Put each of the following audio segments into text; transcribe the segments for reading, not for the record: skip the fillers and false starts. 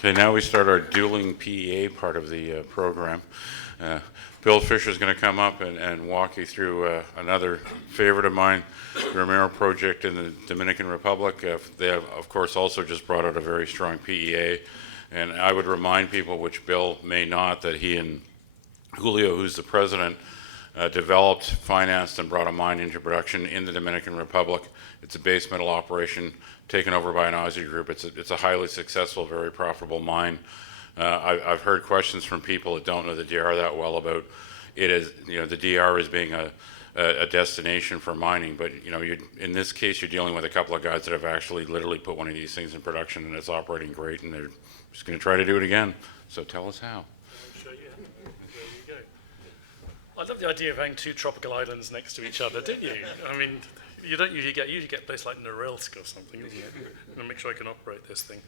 Okay, now we start our dueling PEA part of the program. Bill Fisher is going to come up and walk you through another favorite of mine, the Romero Project in the Dominican Republic. They have, of course, also just brought out a very strong PEA. And I would remind people, which Bill may not, that he and Julio, who's the president, developed, financed, and brought a mine into production in the Dominican Republic. It's a base metal operation taken over by an Aussie group. It's a highly successful, very profitable mine. I've heard questions from people that don't know the DR that well about it as, the DR as being a destination for mining, but in this case, you're dealing with a couple of guys that have actually literally put one of these things in production, and it's operating great, and they're just going to try to do it again. So tell us how. I'll show you. There you go. I love the idea of having two tropical islands next to each other, didn't you? I mean, you don't usually get a place like Norilsk or something, isn't it? I'm going to make sure I can operate this thing.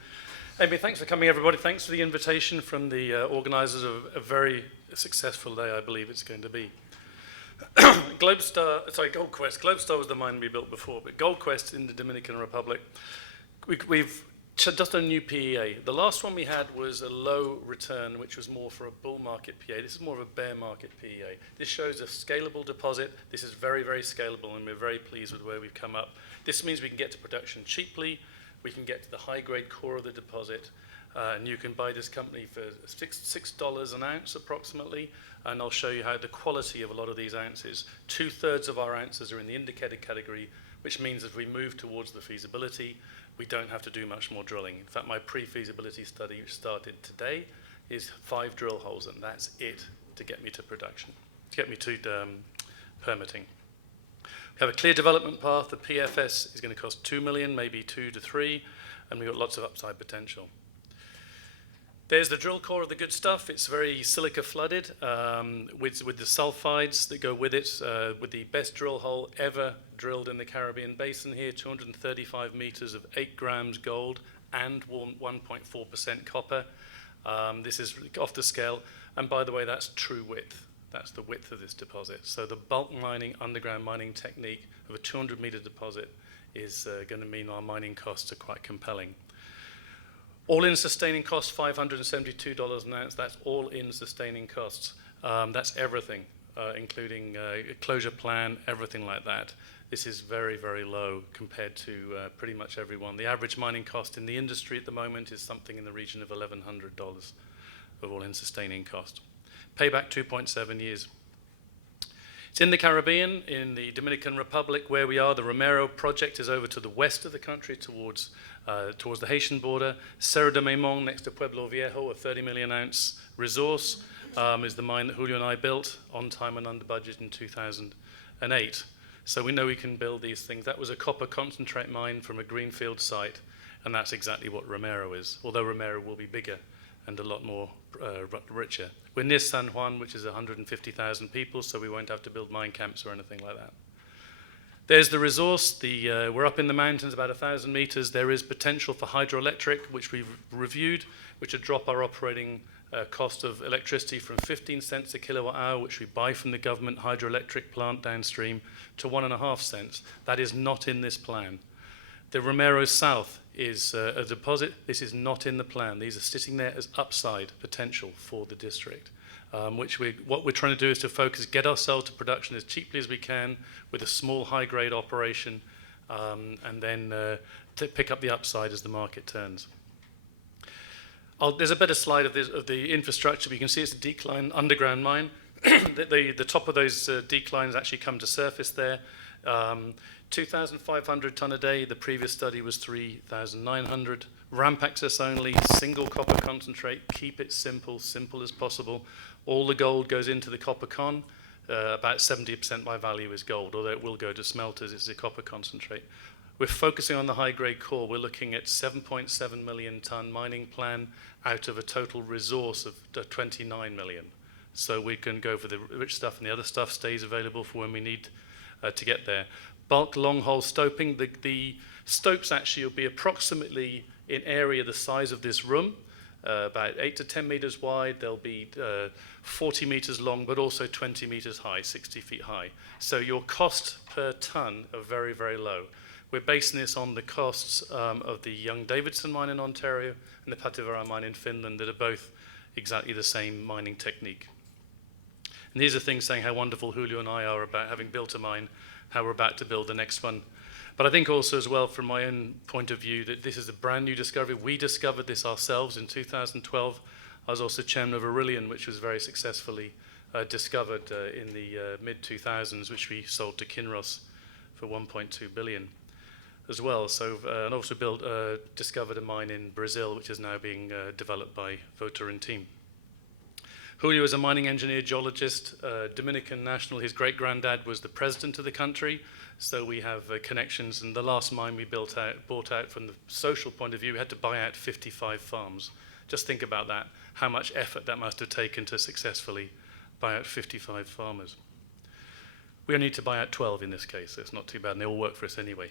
Anyway, thanks for coming, everybody. Thanks for the invitation from the organisers of a very successful day, I believe it's going to be. GoldQuest. GlobeStar was the mine we built before, but GoldQuest in the Dominican Republic, we've just a new PEA. The last one we had was a low return, which was more for a bull market PEA. This is more of a bear market PEA. This shows a scalable deposit. This is very, very scalable, and we're very pleased with where we've come up. This means we can get to production cheaply. We can get to the high-grade core of the deposit, and you can buy this company for $6 an ounce approximately, and I'll show you how the quality of a lot of these ounces. 2/3 of our ounces are in the indicated category, which means if we move towards the feasibility, we don't have to do much more drilling. In fact, my pre-feasibility study, which started today, is 5 drill holes, and that's it to get me to production, to get me to permitting. We have a clear development path. The PFS is going to cost $2 million, maybe 2 to 3, and we've got lots of upside potential. There's the drill core of the good stuff. It's very silica flooded with the sulfides that go with it, with the best drill hole ever drilled in the Caribbean Basin here, 235 meters of 8 grams gold and 1.4% copper. This is off the scale, and by the way, that's true width. That's the width of this deposit. So the bulk mining, underground mining technique of a 200-meter deposit is going to mean our mining costs are quite compelling. All-in sustaining costs, $572 an ounce. That's all-in sustaining costs. That's everything, including closure plan, everything like that. This is very, very low compared to pretty much everyone. The average mining cost in the industry at the moment is something in the region of $1,100 of all-in sustaining cost. Payback 2.7 years. It's in the Caribbean, in the Dominican Republic, where we are. The Romero Project is over to the west of the country towards the Haitian border. Cerro de Maimon, next to Pueblo Viejo, a 30 million ounce resource, is the mine that Julio and I built on time and under budget in 2008. So we know we can build these things. That was a copper concentrate mine from a greenfield site, and that's exactly what Romero is, although Romero will be bigger and a lot more richer. We're near San Juan, which is 150,000 people, so we won't have to build mine camps or anything like that. There's the resource. We're up in the mountains about 1,000 meters. There is potential for hydroelectric, which we've reviewed, which would drop our operating cost of electricity from 15 cents a kilowatt hour, which we buy from the government hydroelectric plant downstream, to 1.5 cents. That is not in this plan. The Romero South is a deposit. This is not in the plan. These are sitting there as upside potential for the district, what we're trying to do is to focus, get ourselves to production as cheaply as we can with a small high-grade operation, and then to pick up the upside as the market turns. There's a better slide of the infrastructure, but you can see it's a decline underground mine. The top of those declines actually come to surface there. 2,500 ton a day. The previous study was 3,900. Ramp access only, single copper concentrate. Keep it simple as possible. All the gold goes into the copper con. About 70% by value is gold, although it will go to smelters. It's a copper concentrate. We're focusing on the high-grade core. We're looking at 7.7 million ton mining plan out of a total resource of 29 million. So we can go for the rich stuff, and the other stuff stays available for when we need to get there. Bulk long hole stoping. The stopes actually will be approximately in area the size of this room, about 8 to 10 meters wide. They'll be 40 meters long, but also 20 meters high, 60 feet high. So your cost per ton are very, very low. We're basing this on the costs of the Young-Davidson mine in Ontario and the Pativara mine in Finland that are both exactly the same mining technique. And these are things saying how wonderful Julio and I are about having built a mine, how we're about to build the next one. But I think also as well from my own point of view that this is a brand new discovery. We discovered this ourselves in 2012. I was also chairman of Aurelian, which was very successfully discovered in the mid-2000s, which we sold to Kinross for 1.2 billion as well. So, and also discovered a mine in Brazil, which is now being developed by Votorin team. Julio is a mining engineer, geologist, Dominican national. His great-granddad was the president of the country, so we have connections. And the last mine we bought out from the social point of view, we had to buy out 55 farms. Just think about that, how much effort that must have taken to successfully buy out 55 farmers. We only need to buy out 12 in this case, so it's not too bad, and they all work for us anyway.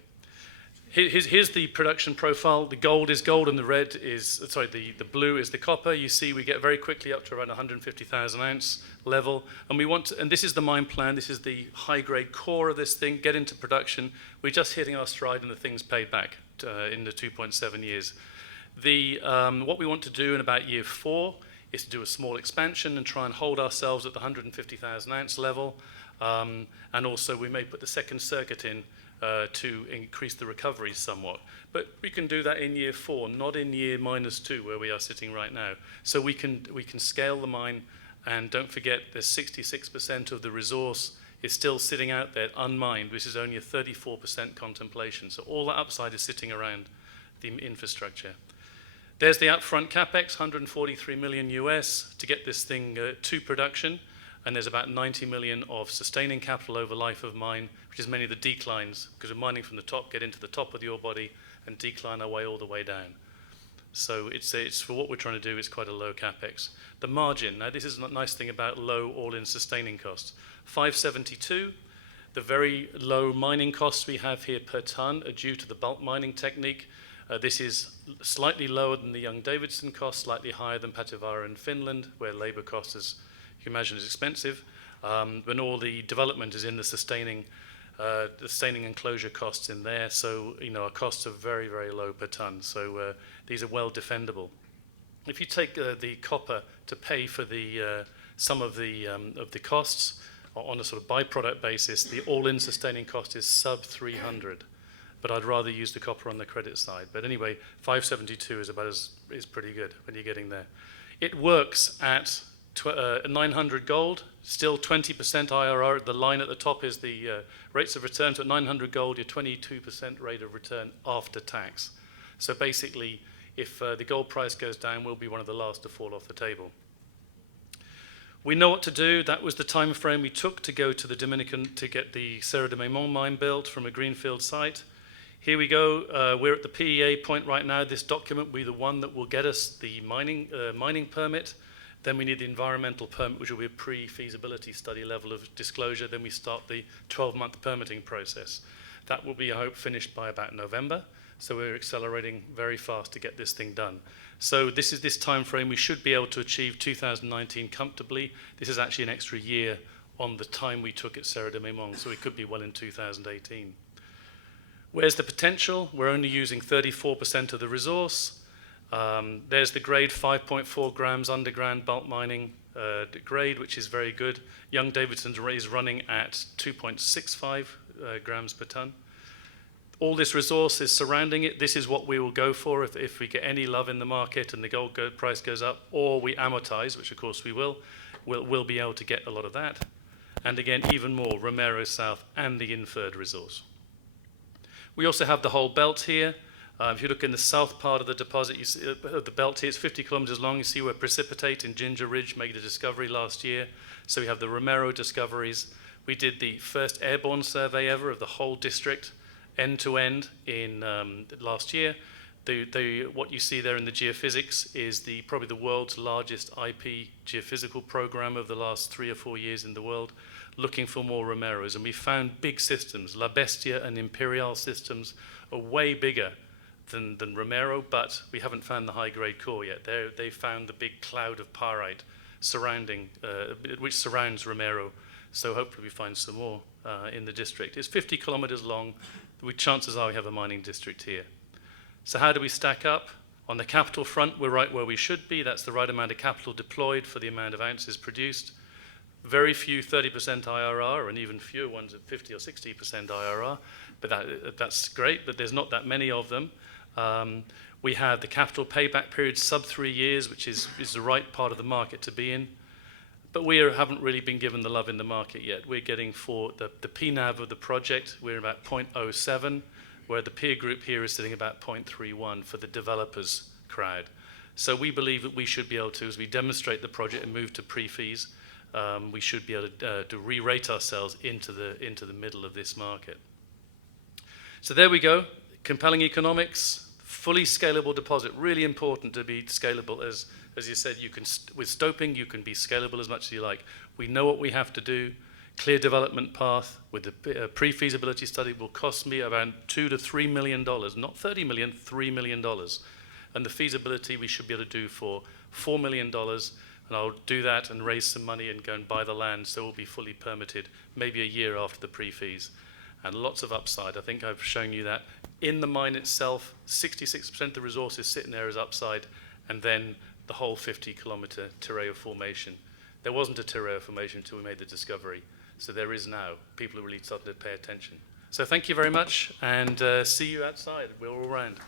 Here's the production profile. The gold is gold and the red is, sorry, the blue is the copper. You see we get very quickly up to around 150,000 ounce level. And we want to, and this is the mine plan, this is the high grade core of this thing, get into production. We're just hitting our stride and the thing's paid back in the 2.7 years. What we want to do in about year 4 is to do a small expansion and try and hold ourselves at the 150,000 ounce level. And also we may put the second circuit in to increase the recoveries somewhat. But we can do that in year 4, not in year -2 where we are sitting right now. So we can scale the mine, and don't forget there's 66% of the resource is still sitting out there unmined, which is only a 34% contemplation. So all that upside is sitting around the infrastructure. There's the upfront capex, 143 million US to get this thing to production. And there's about 90 million of sustaining capital over life of mine, which is many of the declines, because we're mining from the top, get into the top of the ore body and decline our way all the way down. So it's for what we're trying to do, it's quite a low capex. The margin, now this is a nice thing about low all-in sustaining costs. 572, the very low mining costs we have here per ton are due to the bulk mining technique. This is slightly lower than the Young-Davidson cost, slightly higher than Pativara in Finland, where labor cost is, you can imagine, is expensive, when all the development is in the sustaining and closure costs in there. So, you know, our costs are very, very low per ton. So these are well defendable. If you take the copper to pay for some of the costs on a sort of byproduct basis, the all-in sustaining cost is sub 300. But I'd rather use the copper on the credit side. But anyway, 572 is pretty good when you're getting there. It works at 900 gold, still 20% IRR. The line at the top is the rates of return. So at 900 gold, your 22% rate of return after tax. So basically, if the gold price goes down, we'll be one of the last to fall off the table. We know what to do. That was the time frame we took to go to the Dominican to get the Serra de Maimon mine built from a greenfield site. Here we go. We're at the PEA point right now. This document will be the one that will get us the mining permit. Then we need the environmental permit, which will be a pre-feasibility study level of disclosure. Then we start the 12-month permitting process. That will be, I hope, finished by about November. So we're accelerating very fast to get this thing done. So this is this time frame. We should be able to achieve 2019 comfortably. This is actually an extra year on the time we took at Serra de Maimon, so it could be well in 2018. Where's the potential? We're only using 34% of the resource. There's the grade, 5.4 grams underground bulk mining grade, which is very good. Young-Davidson is running at 2.65 grams per ton. All this resource is surrounding it. This is what we will go for if we get any love in the market and the gold price goes up, or we amortize, which of course we will. We'll be able to get a lot of that. And again, even more, Romero South and the inferred resource. We also have the whole belt here. If you look in the south part of the deposit, you see the belt here, it's 50 kilometers long. You see where Precipitate and Ginger Ridge made a discovery last year. So we have the Romero discoveries. We did the first airborne survey ever of the whole district, end to end, in last year. What you see there in the geophysics is probably the world's largest IP geophysical program of the last 3 or 4 years in the world, looking for more Romeros. And we found big systems. La Bestia and Imperial systems are way bigger than Romero, but we haven't found the high-grade core yet. They found the big cloud of pyrite surrounding, which surrounds Romero So hopefully we find some more in the district. It's 50 kilometers long. Chances are we have a mining district here. So how do we stack up? On the capital front, we're right where we should be. That's the right amount of capital deployed for the amount of ounces produced. Very few 30% IRR, and even fewer ones at 50 or 60% IRR. But that's great, but there's not that many of them. We have the capital payback period sub 3 years, which is the right part of the market to be in. But we haven't really been given the love in the market yet. We're getting for the PNAV of the project, we're about 0.07, where the peer group here is sitting about 0.31 for the developers crowd. So we believe that we should be able to, as we demonstrate the project and move to pre-fees, we should be able to re-rate ourselves into the middle of this market. So there we go, compelling economics, fully scalable deposit, really important to be scalable. As you said, you can with stoping, you can be scalable as much as you like. We know what we have to do. Clear development path with the pre-feasibility study will cost me around $2 to $3 million, not 30 million, $3 million. And the feasibility we should be able to do for $4 million, and I'll do that and raise some money and go and buy the land, so we'll be fully permitted maybe a year after the pre-fees. And lots of upside. I think I've shown you that. In the mine itself, 66% of the resources sitting there as upside, and then the whole 50-kilometer Tireo formation. There wasn't a Tireo formation until we made the discovery. So there is now. People are really starting to pay attention. So thank you very much, and see you outside. We're all around.